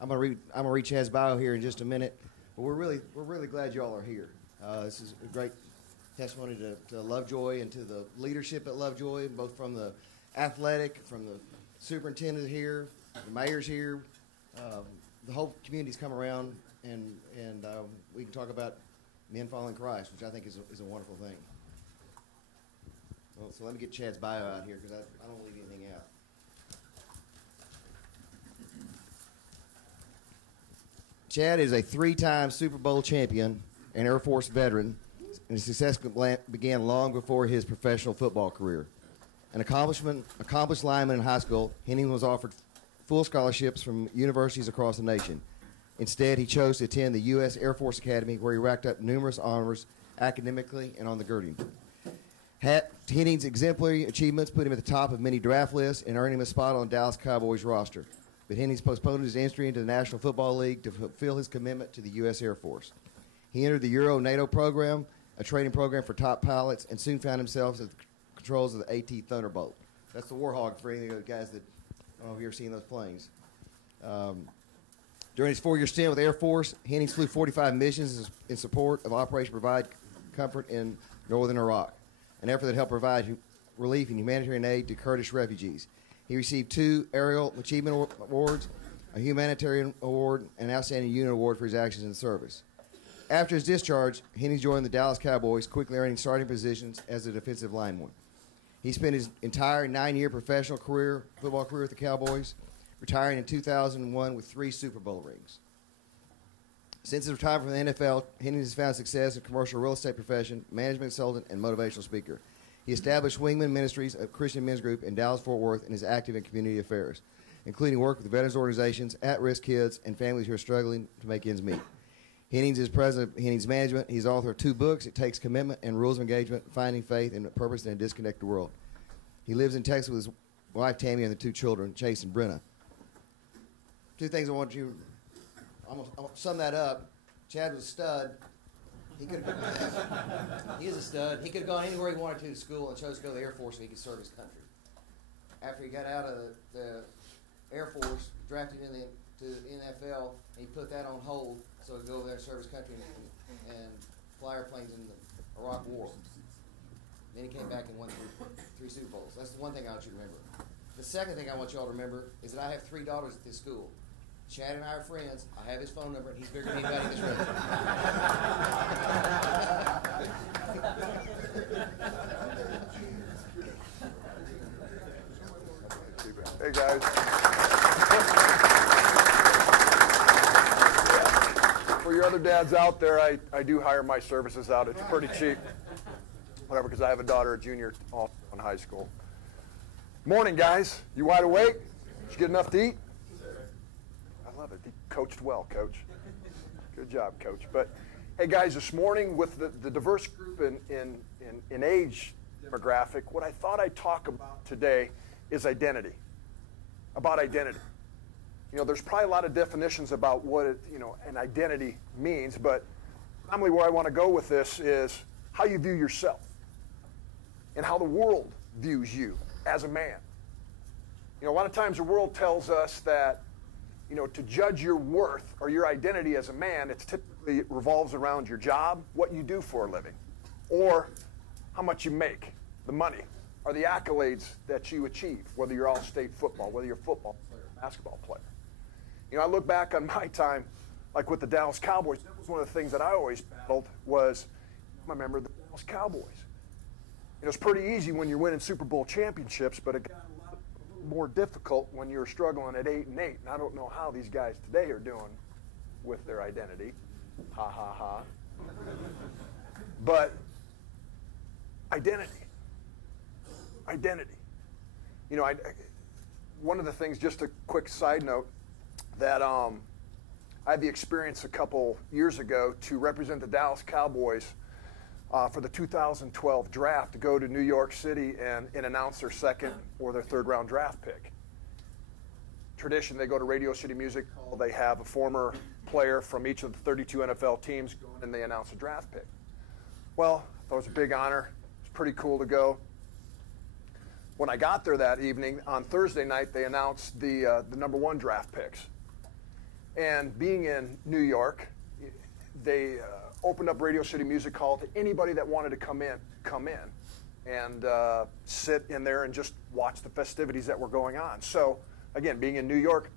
I'm gonna read Chad's bio here in just a minute, but we're really glad y'all are here. This is a great testimony to Lovejoy and to the leadership at Lovejoy, both from the athletic, from the superintendent here, the mayor's here, the whole community's come around, and we can talk about men following Christ, which I think is a wonderful thing. Well, so let me get Chad's bio out here because I don't leave anything out. Chad is a 3-time Super Bowl champion and Air Force veteran, and his success began long before his professional football career. An accomplished lineman in high school, Hennings was offered full scholarships from universities across the nation. Instead, he chose to attend the U.S. Air Force Academy, where he racked up numerous honors academically and on the girding. Hennings' exemplary achievements put him at the top of many draft lists and earned him a spot on the Dallas Cowboys roster. But Hennings postponed his entry into the National Football League to fulfill his commitment to the U.S. Air Force. He entered the Euro-NATO program, a training program for top pilots, and soon found himself at the controls of the AT Thunderbolt. That's the Warhawk for any of the guys that, I don't know if you've ever seen those planes. During his 4-year stint with the Air Force, Hennings flew 45 missions in support of Operation Provide Comfort in northern Iraq, an effort that helped provide relief and humanitarian aid to Kurdish refugees. He received 2 Aerial Achievement Awards, a Humanitarian Award, and an Outstanding Unit Award for his actions in the service. After his discharge, Hennings joined the Dallas Cowboys, quickly earning starting positions as a defensive lineman. He spent his entire 9-year professional football career with the Cowboys, retiring in 2001 with 3 Super Bowl rings. Since his retirement from the NFL, Hennings has found success in the commercial real estate profession, management consultant, and motivational speaker. He established Wingmen Ministries, a Christian men's group in Dallas-Fort Worth, and is active in community affairs, including work with veterans organizations, at-risk kids, and families who are struggling to make ends meet. Hennings is president of Hennings Management. He's author of 2 books, It Takes Commitment and Rules of Engagement, Finding Faith and Purpose in a Disconnected World. He lives in Texas with his wife, Tammy, and the 2 children, Chase and Brenna. 2 things I want you, I'm going to sum that up. Chad was a stud. He is a stud. He could have gone anywhere he wanted to school and chose to go to the Air Force so he could serve his country. After he got out of the Air Force, drafted into the NFL, he put that on hold so he could go over there and serve his country and fly airplanes in the Iraq War. Then he came back and won 3 Super Bowls. That's the one thing I want you to remember. The second thing I want you all to remember is that I have 3 daughters at this school. Chad and I are friends. I have his phone number, and he's bigger than anybody in this room. Hey, guys. For your other dads out there, I do hire my services out. It's pretty cheap. Whatever, because I have a daughter, a junior in high school. Morning, guys. You wide awake? Did you get enough to eat? I love it. You coached well, Coach. Good job, Coach. But, hey, guys, this morning with the diverse group in age demographic, what I thought I'd talk about today is identity. About identity. You know, there's probably a lot of definitions about what an identity means, but primarily where I want to go with this is how you view yourself and how the world views you as a man. You know, a lot of times the world tells us that, to judge your worth or your identity as a man, it revolves around your job, what you do for a living, or how much you make, the money, or the accolades that you achieve, whether you're all-state football, whether you're a football player, basketball player. I look back on my time, like with the Dallas Cowboys. That was one of the things that I always battled was, I'm a member of the Dallas Cowboys. It's pretty easy when you're winning Super Bowl championships, but it got a lot more difficult when you're struggling at 8-8. And I don't know how these guys today are doing with their identity. Ha, ha, ha. But identity. Identity. One of the things, just a quick side note, that I had the experience a couple years ago to represent the Dallas Cowboys for the 2012 draft to go to New York City and announce their 2nd or their 3rd round draft pick. Tradition, they go to Radio City Music Hall. They have a former player from each of the 32 NFL teams go in and they announce a draft pick. Well, that was a big honor. It was pretty cool to go. When I got there that evening, on Thursday night, they announced the number 1 draft picks. And being in New York, they opened up Radio City Music Hall to anybody that wanted to come in and sit in there and just watch the festivities that were going on. So, again, being in New York,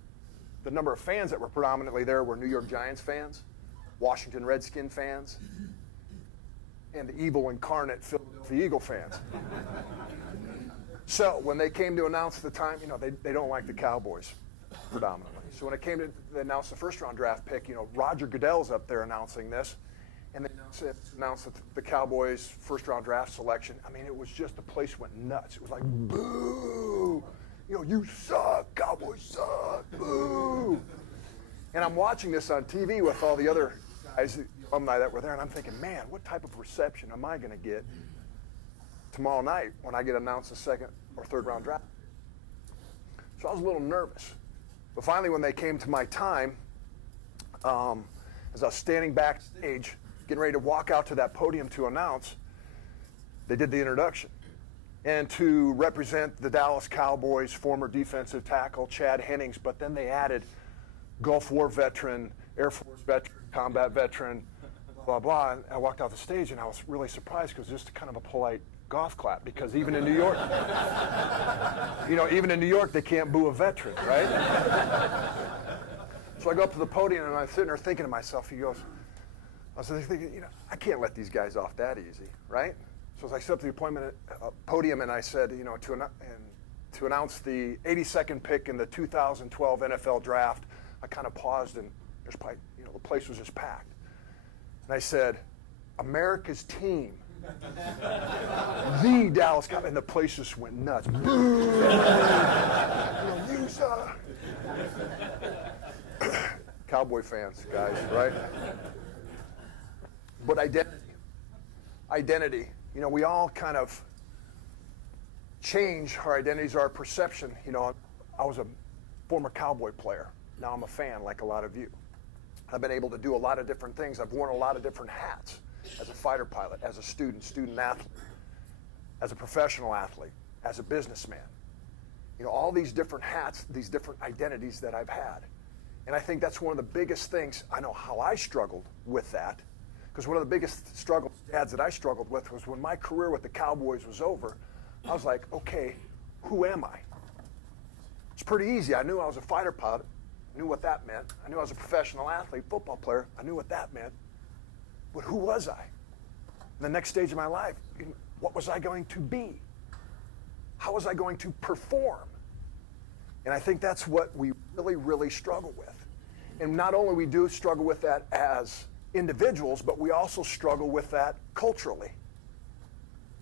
the number of fans that were predominantly there were New York Giants fans, Washington Redskin fans, and the evil incarnate Philadelphia Eagle fans. So when they came to announce the time, they don't like the Cowboys predominantly. So when it came to announce the first-round draft pick, Roger Goodell's up there announcing this, and they announced the Cowboys' first-round draft selection. I mean, it was just, the place went nuts. It was like, boo! You suck, Cowboys suck, boo! And I'm watching this on TV with all the other guys, the alumni that were there, and I'm thinking, man, what type of reception am I going to get tomorrow night when I get announced a second or third-round draft? So I was a little nervous. But finally, when they came to my time, as I was standing backstage, getting ready to walk out to that podium to announce, they did the introduction. And to represent the Dallas Cowboys, former defensive tackle Chad Hennings, but then they added Gulf War veteran, Air Force veteran, combat veteran, blah, blah. And I walked out the stage, and I was really surprised because it was just kind of a polite golf clap, because even in New York, even in New York, they can't boo a veteran, right? So I go up to the podium, and I'm sitting there thinking to myself, I was thinking, I can't let these guys off that easy, right? So as I stood up to the podium, and I said, to announce the 82nd pick in the 2012 NFL draft, I kind of paused, and there's probably, the place was just packed. And I said, America's team, the Dallas Cowboys, and the place just went nuts. Boo! You suck. Cowboy fans, guys, right? But identity. We all kind of change our identities, our perception. I was a former Cowboy player. Now I'm a fan, like a lot of you. I've been able to do a lot of different things. I've worn a lot of different hats. As a fighter pilot, as a student athlete, as a professional athlete, as a businessman. All these different hats, these different identities that I've had. And I think that's one of the biggest things. I know how I struggled with that, because one of the biggest struggles, dads, that I struggled with was when my career with the Cowboys was over, I was like, okay, who am I? It's pretty easy. I knew I was a fighter pilot. I knew what that meant. I knew I was a professional athlete, football player. I knew what that meant. But who was I? In the next stage of my life, what was I going to be? How was I going to perform? And I think that's what we really, really struggle with. And not only we do struggle with that as individuals, but we also struggle with that culturally.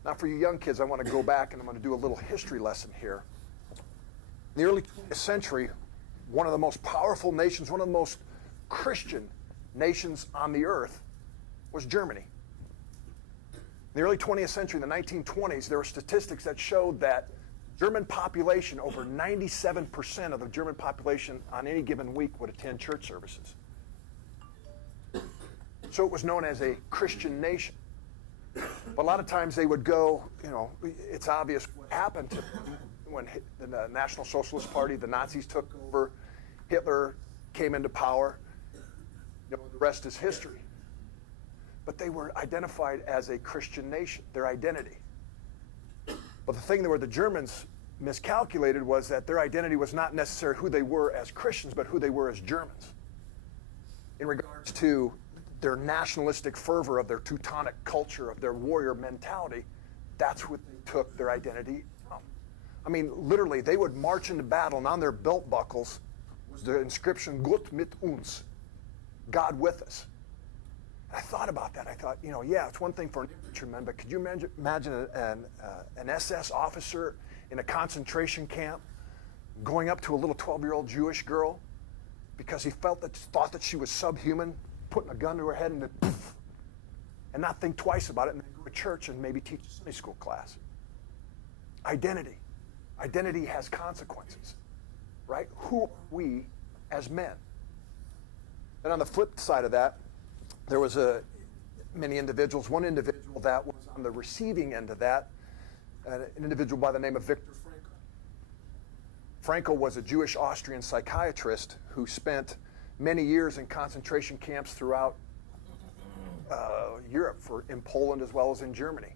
Now, for you young kids, I want to go back and I'm going to do a little history lesson here. In the early 20th century, one of the most powerful nations, one of the most Christian nations on the earth, was Germany. In the early 20th century, in the 1920s, there were statistics that showed that German population, over 97% of the German population on any given week would attend church services. So it was known as a Christian nation. But a lot of times they would go, it's obvious what happened to them when the National Socialist Party, the Nazis took over, Hitler came into power. The rest is history. But they were identified as a Christian nation, their identity. But the thing where the Germans miscalculated was that their identity was not necessarily who they were as Christians, but who they were as Germans. In regards to their nationalistic fervor, of their Teutonic culture, of their warrior mentality, that's what they took their identity from. I mean, literally, they would march into battle, and on their belt buckles was the inscription, Gott mit uns, God with us. I thought about that. I thought, it's one thing for an infantryman, but could you imagine an SS officer in a concentration camp going up to a little 12-year-old Jewish girl because he thought that she was subhuman, putting a gun to her head and then poof, and not think twice about it, and then go to church and maybe teach a Sunday school class? Identity. Identity has consequences, right? Who are we as men? And on the flip side of that, there was many individuals. One individual that was on the receiving end of that, an individual by the name of Viktor Frankl. Frankl was a Jewish Austrian psychiatrist who spent many years in concentration camps throughout Europe, in Poland as well as in Germany.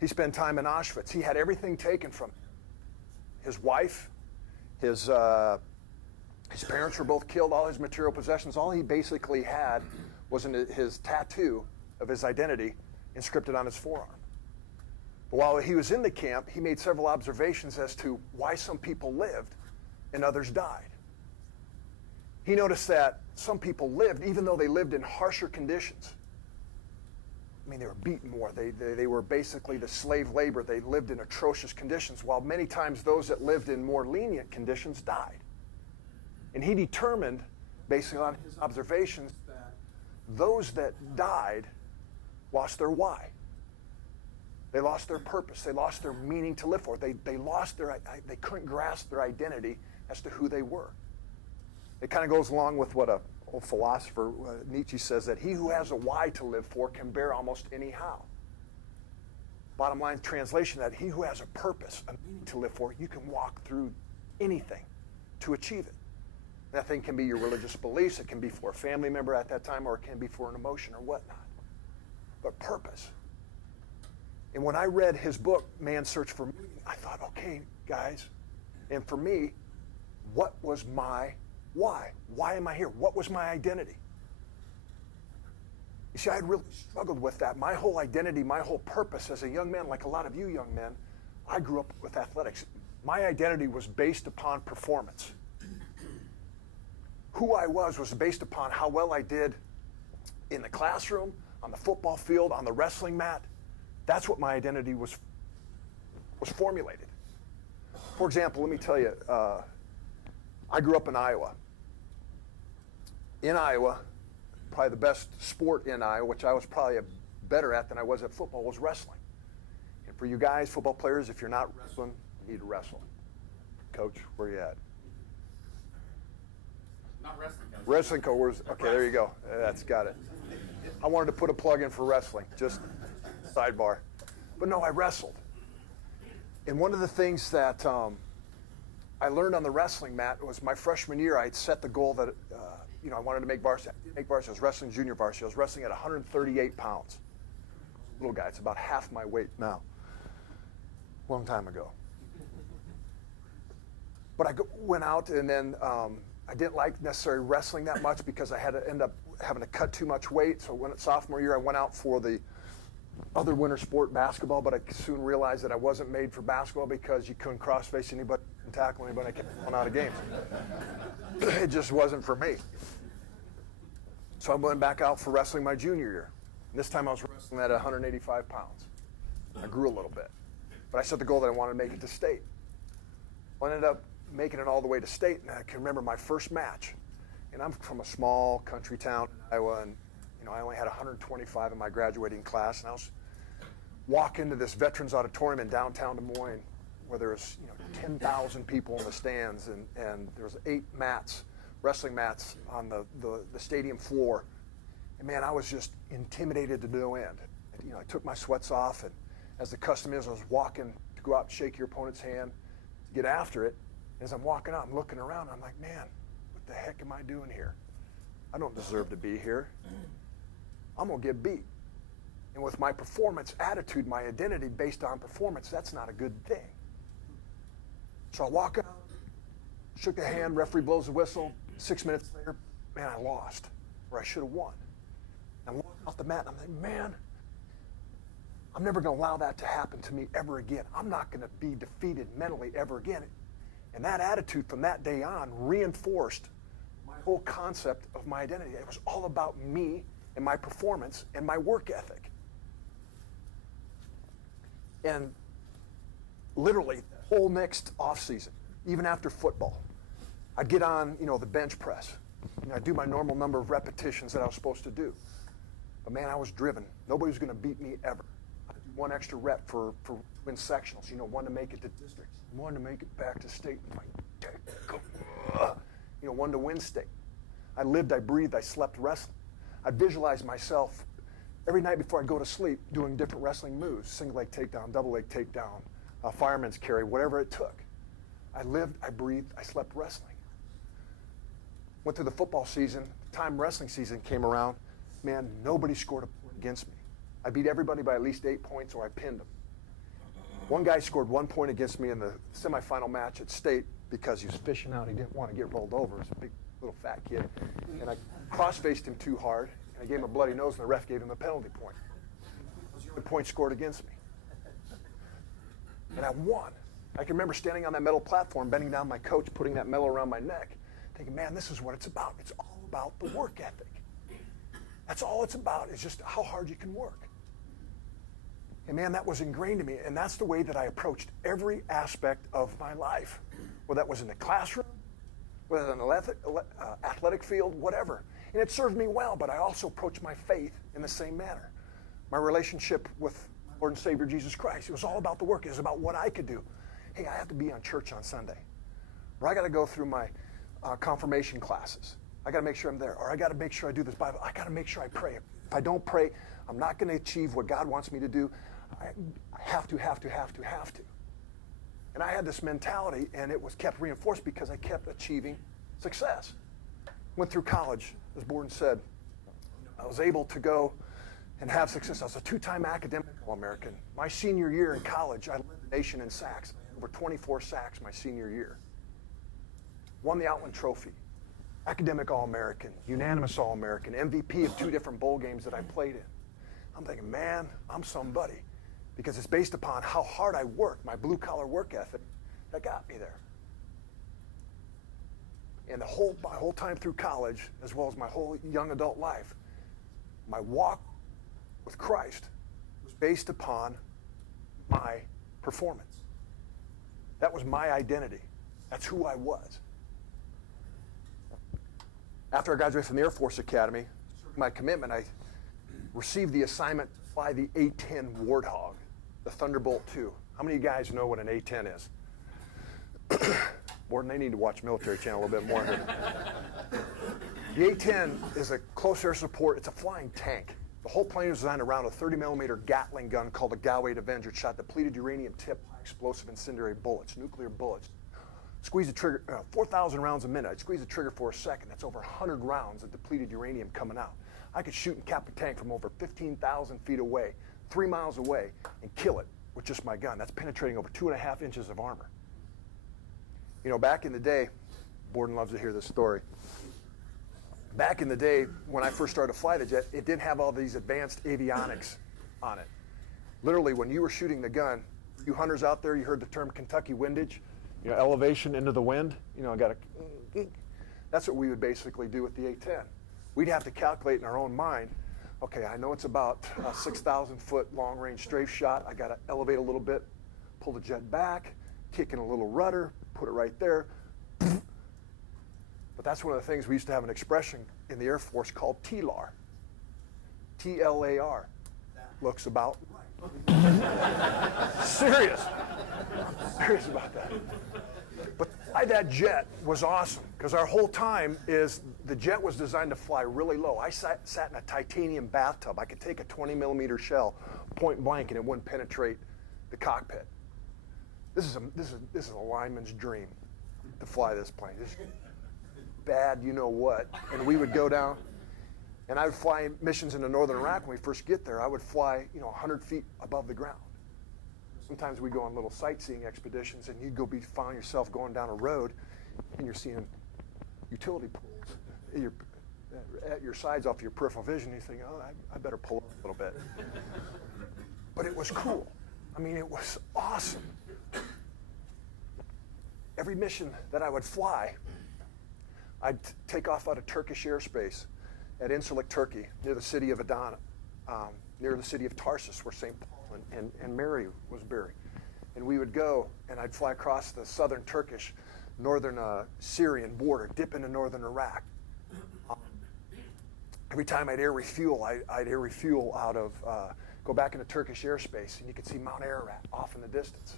He spent time in Auschwitz. He had everything taken from him. His wife, his parents were both killed, all his material possessions. All he basically had was his tattoo of his identity inscripted on his forearm. But while he was in the camp, he made several observations as to why some people lived and others died. He noticed that some people lived, even though they lived in harsher conditions. I mean, they were beaten more. They were basically the slave labor. They lived in atrocious conditions, while many times those that lived in more lenient conditions died. And he determined, based on his observations, that those that died lost their why. They lost their purpose. They lost their meaning to live for. They couldn't grasp their identity as to who they were. It kind of goes along with what a old philosopher, Nietzsche, says, that he who has a why to live for can bear almost any how. Bottom line translation, that he who has a purpose, a meaning to live for, you can walk through anything to achieve it. That thing can be your religious beliefs, it can be for a family member at that time, or it can be for an emotion or whatnot. But purpose. And when I read his book, Man's Search for Meaning, I thought, okay, guys, and for me, what was my why? Why am I here? What was my identity? You see, I had really struggled with that. My whole identity, my whole purpose as a young man, like a lot of you young men, I grew up with athletics. My identity was based upon performance. Who I was based upon how well I did in the classroom, on the football field, on the wrestling mat. That's what my identity was formulated. For example, let me tell you, I grew up in Iowa. In Iowa, probably the best sport in Iowa, which I was probably better at than I was at football, was wrestling. And for you guys, football players, if you're not wrestling, you need to wrestle. Coach, where you at? Not wrestling, Coach. Wrestling coach. Okay, there you go. That's got it. I wanted to put a plug in for wrestling, just sidebar. But no, I wrestled. And one of the things that I learned on the wrestling mat was my freshman year, I had set the goal that I wanted to make varsity. I didn't make varsity. I was wrestling junior varsity. I was wrestling at 138 pounds. Little guy. It's about half my weight now. Long time ago. But I went out, and then I didn't like necessarily wrestling that much because I had to end up having to cut too much weight. So when sophomore year, I went out for the other winter sport, basketball, but I soon realized that I wasn't made for basketball because you couldn't cross-face anybody and tackle anybody. I kept going out of games. It just wasn't for me. So I went back out for wrestling my junior year. And this time I was wrestling at 185 pounds. I grew a little bit. But I set the goal that I wanted to make it to state. I ended up making it all the way to state, and I can remember my first match. And I'm from a small country town in Iowa, and I only had 125 in my graduating class, and I was walk into this Veterans Auditorium in downtown Des Moines, where there was 10,000 people in the stands, and there was 8 mats, wrestling mats on the stadium floor. And man, I was just intimidated to no end. I took my sweats off, and as the custom is, I was walking to go out and shake your opponent's hand to get after it. As I'm walking out, I'm looking around, I'm like, man, what the heck am I doing here? I don't deserve to be here. I'm going to get beat. And with my performance attitude, my identity based on performance, that's not a good thing. So I walk out, shook a hand, referee blows the whistle. 6 minutes later, man, I lost, or I should have won. I'm walking off the mat, and I'm like, man, I'm never going to allow that to happen to me ever again. I'm not going to be defeated mentally ever again. And that attitude from that day on reinforced my whole concept of my identity. It was all about me and my performance and my work ethic. And literally, the whole next off season, even after football, I'd get on, the bench press. I'd do my normal number of repetitions that I was supposed to do. But man, I was driven. Nobody was going to beat me ever. I'd do one extra rep for win sectionals, one to make it to districts, one to make it back to state. One to win state. I lived, I breathed, I slept wrestling. I visualized myself every night before I go to sleep doing different wrestling moves, single leg takedown, double leg takedown, fireman's carry, whatever it took. I lived, I breathed, I slept wrestling. Went through the football season. Time wrestling season came around. Man, nobody scored a point against me. I beat everybody by at least 8 points, or I pinned them. One guy scored 1 point against me in the semifinal match at state because he was fishing out. He didn't want to get rolled over. He was a big, little fat kid. And I cross-faced him too hard, and I gave him a bloody nose, and the ref gave him a penalty point. The point scored against me. And I won. I can remember standing on that metal platform, bending down my coach, putting that medal around my neck, thinking, man, this is what it's about. It's all about the work ethic. That's all it's about, is just how hard you can work. And man, that was ingrained in me, and that's the way that I approached every aspect of my life, whether that was in the classroom, whether in the athletic field, whatever. And it served me well, but I also approached my faith in the same manner. My relationship with Lord and Savior Jesus Christ, it was all about the work. It was about what I could do. Hey, I have to be on church on Sunday, or I got to go through my confirmation classes. I got to make sure I'm there, or I got to make sure I do this Bible. I got to make sure I pray. If I don't pray, I'm not going to achieve what God wants me to do. I have to. And I had this mentality, and it was kept reinforced because I kept achieving success. Went through college, as Borden said. I was able to go and have success. I was a 2-time academic All-American. My senior year in college, I led the nation in sacks. Over 24 sacks my senior year. Won the Outland Trophy. Academic All-American, unanimous All-American, MVP of 2 different bowl games that I played in. I'm thinking, man, I'm somebody. Because it's based upon how hard I work, my blue-collar work ethic, that got me there. And my whole time through college, as well as my whole young adult life, my walk with Christ was based upon my performance. That was my identity. That's who I was. After I graduated from the Air Force Academy, my commitment, I received the assignment to fly the A-10 Warthog, the Thunderbolt II. How many of you guys know what an A-10 is? More than they need to watch Military Channel a little bit more here. The A-10 is a close air support. It's a flying tank. The whole plane is designed around a 30-millimeter Gatling gun called the Galway Avenger. It shot depleted uranium-tipped explosive incendiary bullets, nuclear bullets. Squeeze the trigger, 4,000 rounds a minute. I'd squeeze the trigger for a second. That's over 100 rounds of depleted uranium coming out. I could shoot and cap a tank from over 15,000 feet away, 3 miles away, and kill it with just my gun. That's penetrating over 2.5 inches of armor. You know, back in the day, Borden loves to hear this story. Back in the day, when I first started to fly the jet, it didn't have all these advanced avionics on it. Literally, when you were shooting the gun, you hunters out there, you heard the term Kentucky windage, you know, elevation into the wind. You know, that's what we would basically do with the A-10. We'd have to calculate in our own mind, okay, I know it's about a 6,000-foot long-range strafe shot. I got to elevate a little bit, pull the jet back, kick in a little rudder, put it right there. But that's one of the things we used to have an expression in the Air Force called TLAR. T-L-A-R. Looks about right. Serious about that. But fly that jet was awesome because our whole time is the jet was designed to fly really low. I sat in a titanium bathtub. I could take a 20-millimeter shell point blank and it wouldn't penetrate the cockpit. This is a lineman's dream to fly this plane. This bad, you know what. And we would go down, and I would fly missions into northern Iraq. When we first get there, I would fly, 100 feet above the ground. Sometimes we go on little sightseeing expeditions, and you'd find yourself going down a road, and you're seeing utility poles at your sides off your peripheral vision. You think, oh, I better pull up a little bit. But it was cool. I mean, it was awesome. Every mission that I would fly, I'd take off out of Turkish airspace at Incirlik, Turkey, near the city of Adana, near the city of Tarsus, where St. Paul and Mary was buried. And we would go, and I'd fly across the southern Turkish, northern Syrian border, dip into northern Iraq. Every time I'd air refuel, I'd air refuel out of, go back into Turkish airspace, and you could see Mount Ararat off in the distance.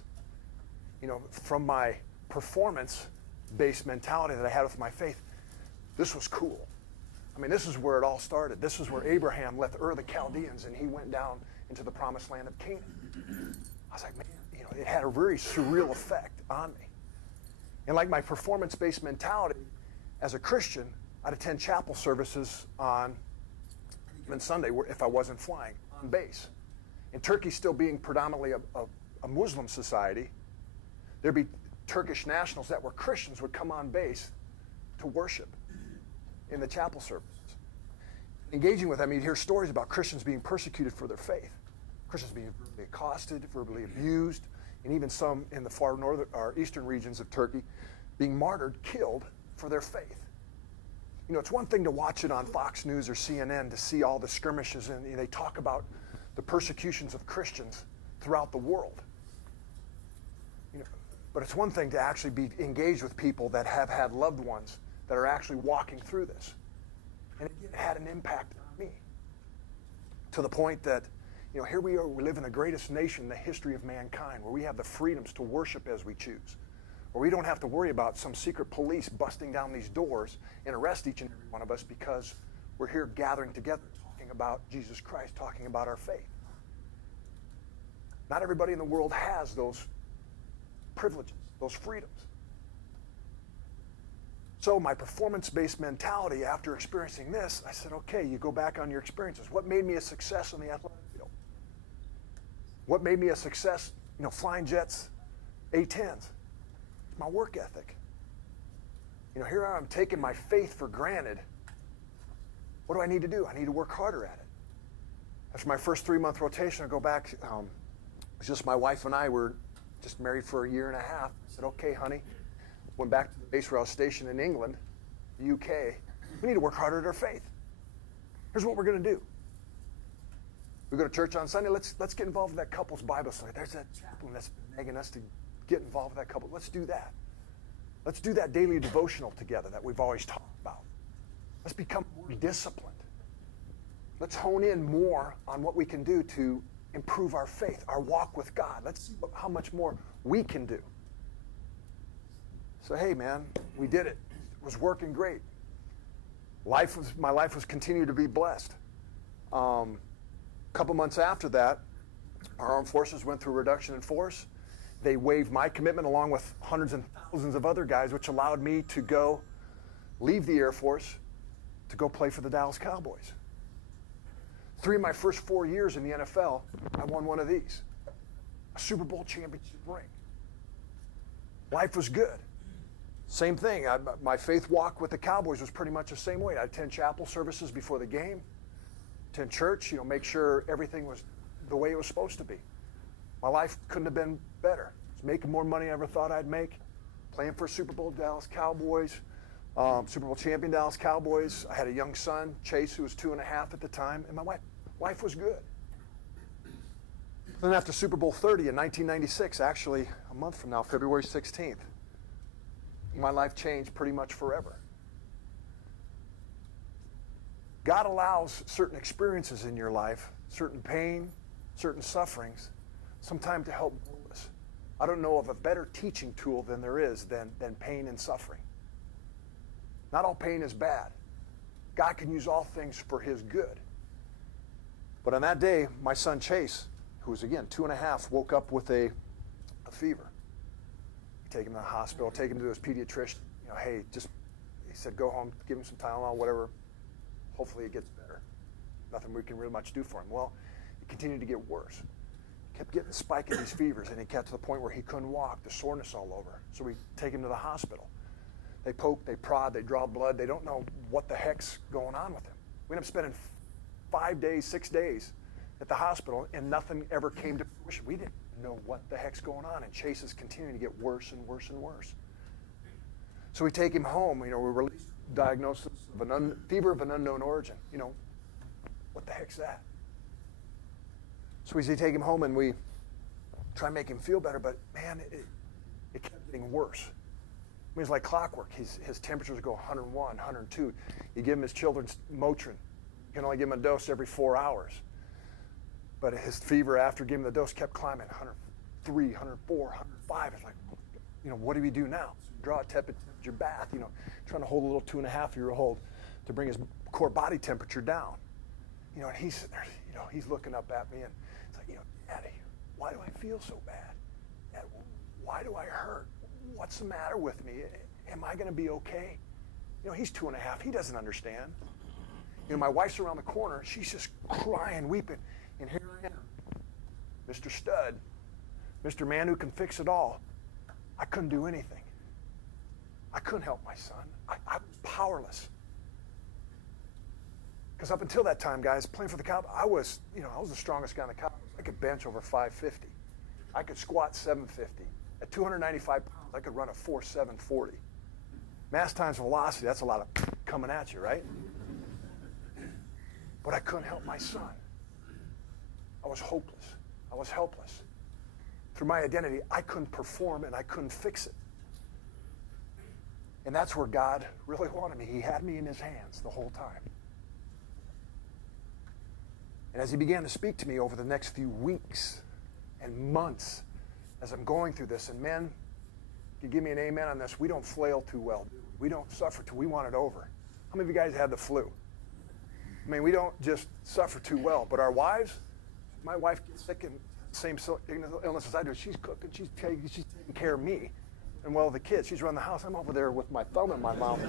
You know, from my performance-based mentality that I had with my faith, this was cool. I mean, this is where it all started. This is where Abraham left Ur of the Chaldeans, and he went down into the promised land of Canaan. I was like, man, it had a very surreal effect on me. And like my performance-based mentality, as a Christian, I'd attend chapel services on Sunday if I wasn't flying on base. In Turkey still being predominantly a Muslim society, there'd be Turkish nationals that were Christians would come on base to worship in the chapel services. Engaging with them, you'd hear stories about Christians being persecuted for their faith, Christians being verbally accosted, verbally abused, and even some in the far northern or eastern regions of Turkey being martyred, killed for their faith. You know, it's one thing to watch it on Fox News or CNN to see all the skirmishes, and they talk about the persecutions of Christians throughout the world. You know, but it's one thing to actually be engaged with people that have had loved ones that are actually walking through this. And it had an impact on me to the point that, you know, here we are, we live in the greatest nation in the history of mankind, where we have the freedoms to worship as we choose, where we don't have to worry about some secret police busting down these doors and arrest each and every one of us because we're here gathering together, talking about Jesus Christ, talking about our faith. Not everybody in the world has those privileges, those freedoms. So my performance-based mentality, after experiencing this, I said, okay, you go back on your experiences. What made me a success on the athletic field? What made me a success, you know, flying jets, A-10s? My work ethic. You know, here I am taking my faith for granted. What do I need to do? I need to work harder at it. After my first 3-month rotation, I go back. It was just my wife and I were just married for a year and a half. I said, okay, honey. Went back to the base where I was stationed in England, the UK. We need to work harder at our faith. Here's what we're going to do. We go to church on Sunday. Let's get involved in that couple's Bible study. There's that chaplain that's begging us to get involved with that couple. Let's do that. Let's do that daily devotional together that we've always talked about. Let's become more disciplined. Let's hone in more on what we can do to improve our faith, our walk with God. Let's see how much more we can do. So, hey, man, we did it. It was working great. My life was continuing to be blessed. A couple months after that, our armed forces went through a reduction in force. They waived my commitment along with hundreds and thousands of other guys, which allowed me to go leave the Air Force to go play for the Dallas Cowboys. 3 of my first 4 years in the NFL, I won one of these, a Super Bowl championship ring. Life was good. Same thing. My faith walk with the Cowboys was pretty much the same way. I'd attend chapel services before the game, attend church, you know, make sure everything was the way it was supposed to be. My life couldn't have been better. I was making more money than I ever thought I'd make, playing for Super Bowl Dallas Cowboys, Super Bowl champion Dallas Cowboys. I had a young son, Chase, who was 2.5 at the time, and my life was good. Then after Super Bowl 30 in 1996, actually a month from now, February 16th, my life changed pretty much forever. God allows certain experiences in your life, certain pain, certain sufferings, sometimes to help mold us. I don't know of a better teaching tool than there is than pain and suffering. Not all pain is bad. God can use all things for his good. But on that day, my son Chase, who was again 2.5, woke up with a fever. Take him to the hospital, take him to his pediatrician. You know, hey, he said, go home, give him some Tylenol, whatever. Hopefully it gets better. Nothing we can really much do for him. Well, it continued to get worse. He kept getting a spike in these fevers, and he got to the point where he couldn't walk, the soreness all over. So we take him to the hospital. They poke, they prod, they draw blood. They don't know what the heck's going on with him. We ended up spending 5 days, 6 days at the hospital, and nothing ever came to fruition. We didn't know what the heck's going on, and Chase is continuing to get worse and worse and worse. So we take him home. You know, we release diagnosis of fever of an unknown origin. You know, what the heck's that? So we take him home, and we try and make him feel better, but man, it kept getting worse. I mean, it's like clockwork. His temperatures go 101, 102. You give him his children's Motrin. You can only give him a dose every 4 hours. But his fever after giving the dose kept climbing, 103, 104, 105. It's like, you know, what do we do now? So draw a temperature bath, you know, trying to hold a little 2.5-year-old to bring his core body temperature down. You know, and he's sitting there, you know, he's looking up at me, and it's like, you know, Daddy, why do I feel so bad? Dad, why do I hurt? What's the matter with me? Am I going to be okay? he's 2.5. He doesn't understand. My wife's around the corner. She's just crying, weeping. And here I am, Mr. Stud, Mr. Man who can fix it all. I couldn't do anything. I couldn't help my son. I was powerless. Because up until that time, guys, playing for the Cowboys, I was the strongest guy in the Cowboys. I could bench over 550. I could squat 750. At 295 pounds, I could run a 4.740. Mass times velocity, that's a lot of coming at you, right? But I couldn't help my son. I was hopeless. I was helpless. Through my identity, I couldn't perform and I couldn't fix it. And that's where God really wanted me. He had me in his hands the whole time. And as he began to speak to me over the next few weeks and months as I'm going through this, and men, you give me an amen on this, we don't flail too well. We don't suffer till we want it over. How many of you guys had the flu? I mean, we don't just suffer too well, but our wives, my wife gets sick and same illness as I do. She's cooking, she's taking care of me. And well, the kids, she's running the house. I'm over there with my thumb in my mouth,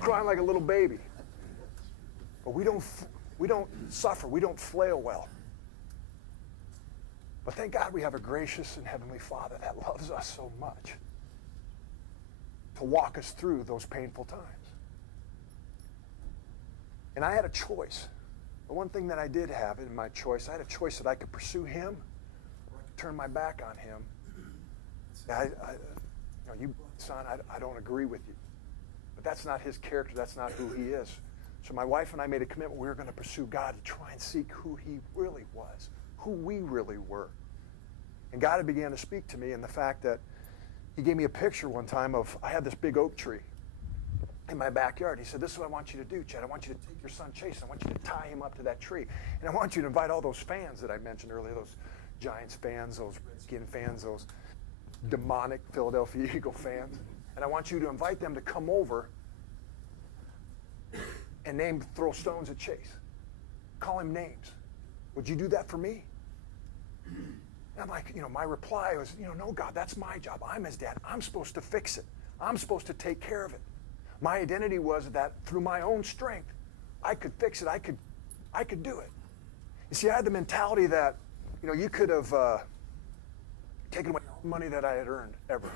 crying like a little baby. But we don't suffer, we don't flail well. But thank God we have a gracious and heavenly Father that loves us so much to walk us through those painful times. And I had a choice. The one thing that I did have in my choice, I had a choice that I could pursue him or I could turn my back on him. You son, I don't agree with you. But that's not his character. That's not who he is. So my wife and I made a commitment. We were going to pursue God to try and seek who he really was, who we really were. And God began to speak to me in the fact that he gave me a picture one time of, I had this big oak tree in my backyard. He said, this is what I want you to do, Chad. I want you to take your son Chase. I want you to tie him up to that tree. And I want you to invite all those fans that I mentioned earlier, those Giants fans, those Redskin fans, those demonic Philadelphia Eagle fans. And I want you to invite them to come over and throw stones at Chase. Call him names. Would you do that for me? And I'm like, my reply was, no, God, that's my job. I'm his dad. I'm supposed to fix it. I'm supposed to take care of it. My identity was that through my own strength, I could fix it. I could do it. You see, I had the mentality that, you could have taken away all the money that I had earned ever.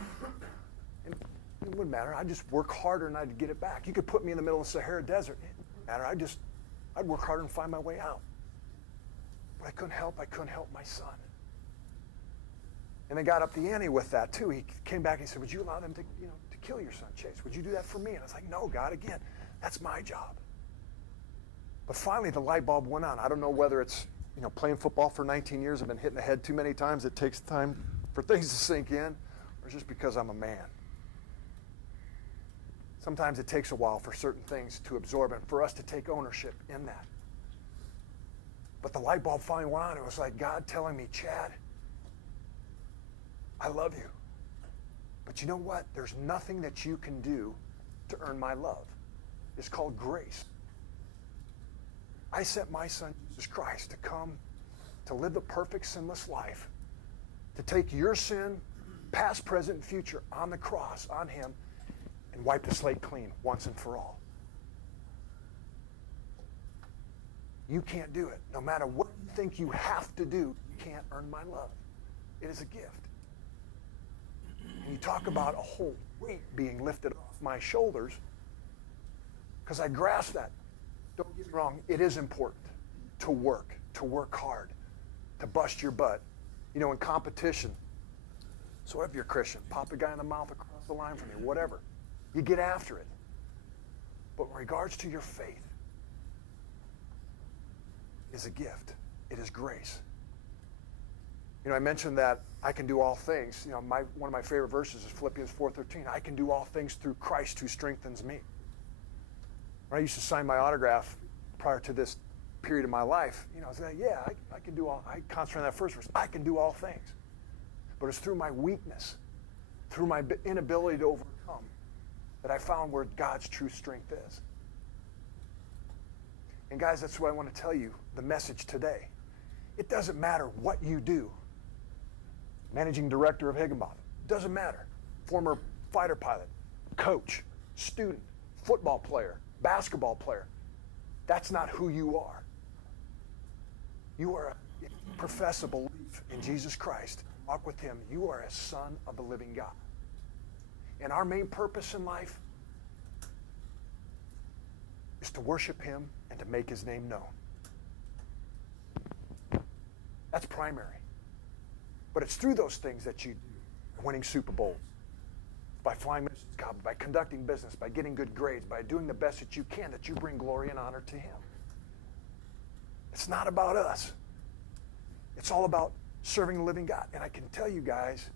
And it wouldn't matter. I'd just work harder and I'd get it back. You could put me in the middle of the Sahara Desert. It wouldn't matter. I'd work harder and find my way out. But I couldn't help my son. And they got up the ante with that too. He came back and he said, would you allow them to kill your son, Chase? Would you do that for me? And I was like, no, God, again, that's my job. But finally the light bulb went on. I don't know whether it's, playing football for 19 years, I've been hitting the head too many times, it takes time for things to sink in, or just because I'm a man. Sometimes it takes a while for certain things to absorb and for us to take ownership in that. But the light bulb finally went on. It was like God telling me, Chad, I love you. But you know what? There's nothing that you can do to earn my love. It's called grace. I sent my son, Jesus Christ, to come to live the perfect sinless life, to take your sin, past, present, and future, on the cross, on him, and wipe the slate clean once and for all. You can't do it. No matter what you think you have to do, you can't earn my love. It is a gift. And you talk about a whole weight being lifted off my shoulders, because I grasp that. Don't get me wrong, it is important to work hard, to bust your butt. In competition. So if you're a Christian, pop a guy in the mouth across the line from you, whatever. You get after it. But in regards to your faith, is a gift. It is grace. I mentioned that I can do all things. One of my favorite verses is Philippians 4:13. I can do all things through Christ who strengthens me. When I used to sign my autograph prior to this period of my life, I was like, yeah, I can do all. I concentrate on that first verse. I can do all things. But it's through my weakness, through my inability to overcome, that I found where God's true strength is. And guys, that's what I want to tell you, the message today. It doesn't matter what you do. Managing director of Higginbotham, doesn't matter. Former fighter pilot, coach, student, football player, basketball player. That's not who you are. You are a profess a belief in Jesus Christ. Walk with him. You are a son of the living God. And our main purpose in life is to worship him and to make his name known. That's primary. But it's through those things that you do. Winning Super Bowls, by flying missions, by conducting business, by getting good grades, by doing the best that you can, that you bring glory and honor to him. It's not about us. It's all about serving the living God. And I can tell you guys,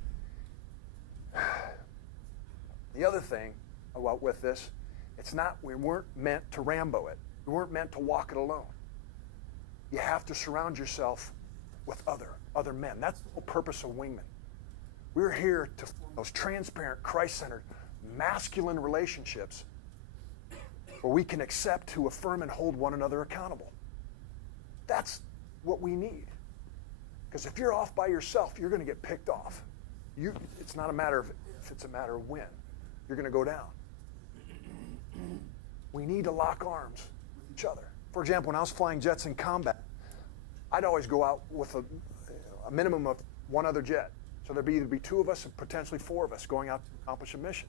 the other thing about with this, it's not, we weren't meant to Rambo it. We weren't meant to walk it alone. You have to surround yourself with other men. That's the whole purpose of Wingmen. We're here to form those transparent, Christ-centered, masculine relationships where we can accept, to affirm, and hold one another accountable. That's what we need. Because if you're off by yourself, you're going to get picked off. It's not a matter of if, it's a matter of when. You're going to go down. We need to lock arms with each other. For example, when I was flying jets in combat, I'd always go out with a minimum of one other jet. So there'd either be two of us or potentially four of us going out to accomplish a mission.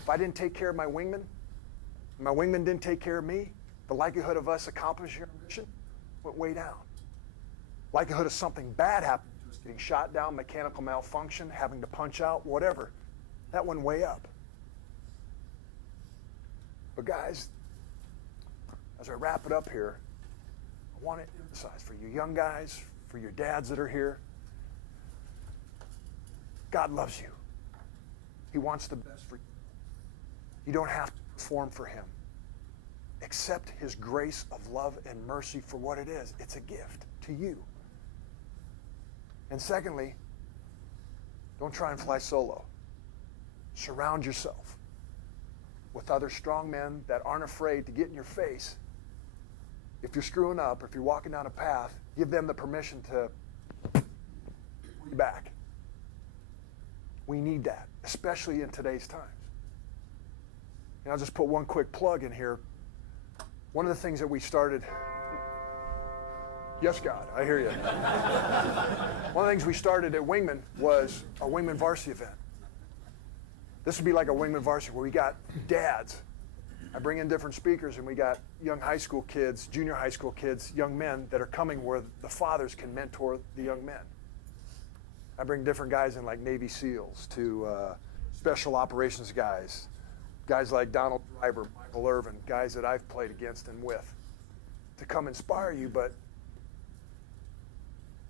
If I didn't take care of my wingman didn't take care of me, the likelihood of us accomplishing our mission went way down. Likelihood of something bad happening to us, getting shot down, mechanical malfunction, having to punch out, whatever, that went way up. But guys, as I wrap it up here, I want to emphasize for you young guys, for your dads that are here, God loves you. He wants the best for you. You don't have to perform for him. Accept his grace of love and mercy for what it is. It's a gift to you. And secondly, don't try and fly solo. Surround yourself with other strong men that aren't afraid to get in your face. If you're screwing up, or if you're walking down a path, give them the permission to pull you back. We need that, especially in today's times. And I'll just put one quick plug in here. One of the things that we started, yes, God, I hear you. One of the things we started at Wingmen was a Wingmen varsity event. This would be like a Wingmen varsity where we got dads. I bring in different speakers, and we got young high school kids, junior high school kids, young men that are coming where the fathers can mentor the young men. I bring different guys in, like Navy SEALs, to special operations guys like Donald Driver, Michael Irvin, guys that I've played against and with, to come inspire you. But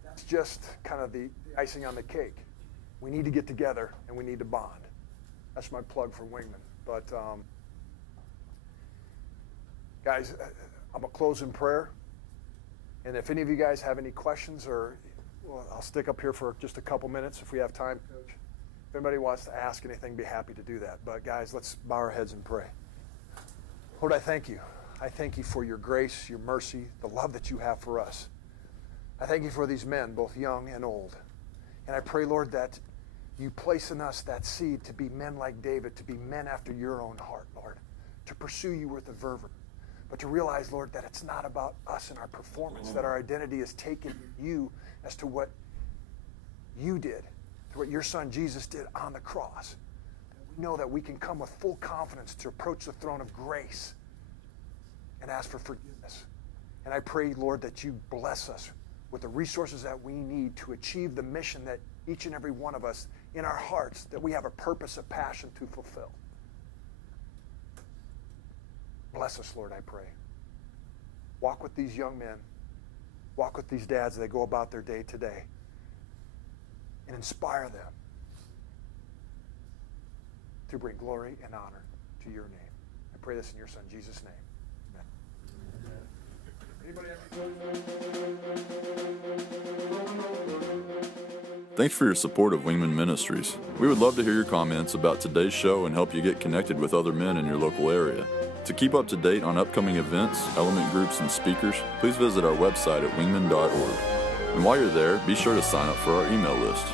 that's just kind of the icing on the cake. We need to get together, and we need to bond. That's my plug for Wingmen. But guys, I'm going to close in prayer. And if any of you guys have any questions, or well, I'll stick up here for just a couple minutes if we have time, Coach. If anybody wants to ask anything, be happy to do that. But guys, let's bow our heads and pray. Lord, I thank you. I thank you for your grace, your mercy, the love that you have for us. I thank you for these men, both young and old. And I pray, Lord, that you place in us that seed to be men like David, to be men after your own heart, Lord, to pursue you with a fervor. But to realize, Lord, that it's not about us and our performance, that our identity is taken in you as to what you did, to what your son Jesus did on the cross. We know that we can come with full confidence to approach the throne of grace and ask for forgiveness. And I pray, Lord, that you bless us with the resources that we need to achieve the mission that each and every one of us in our hearts, that we have a purpose, a passion to fulfill. Bless us, Lord, I pray. Walk with these young men. Walk with these dads as they go about their day today. And inspire them to bring glory and honor to your name. I pray this in your son, Jesus' name. Amen. Thanks for your support of Wingmen Ministries. We would love to hear your comments about today's show and help you get connected with other men in your local area. To keep up to date on upcoming events, element groups, and speakers, please visit our website at wingmen.org. And while you're there, be sure to sign up for our email list.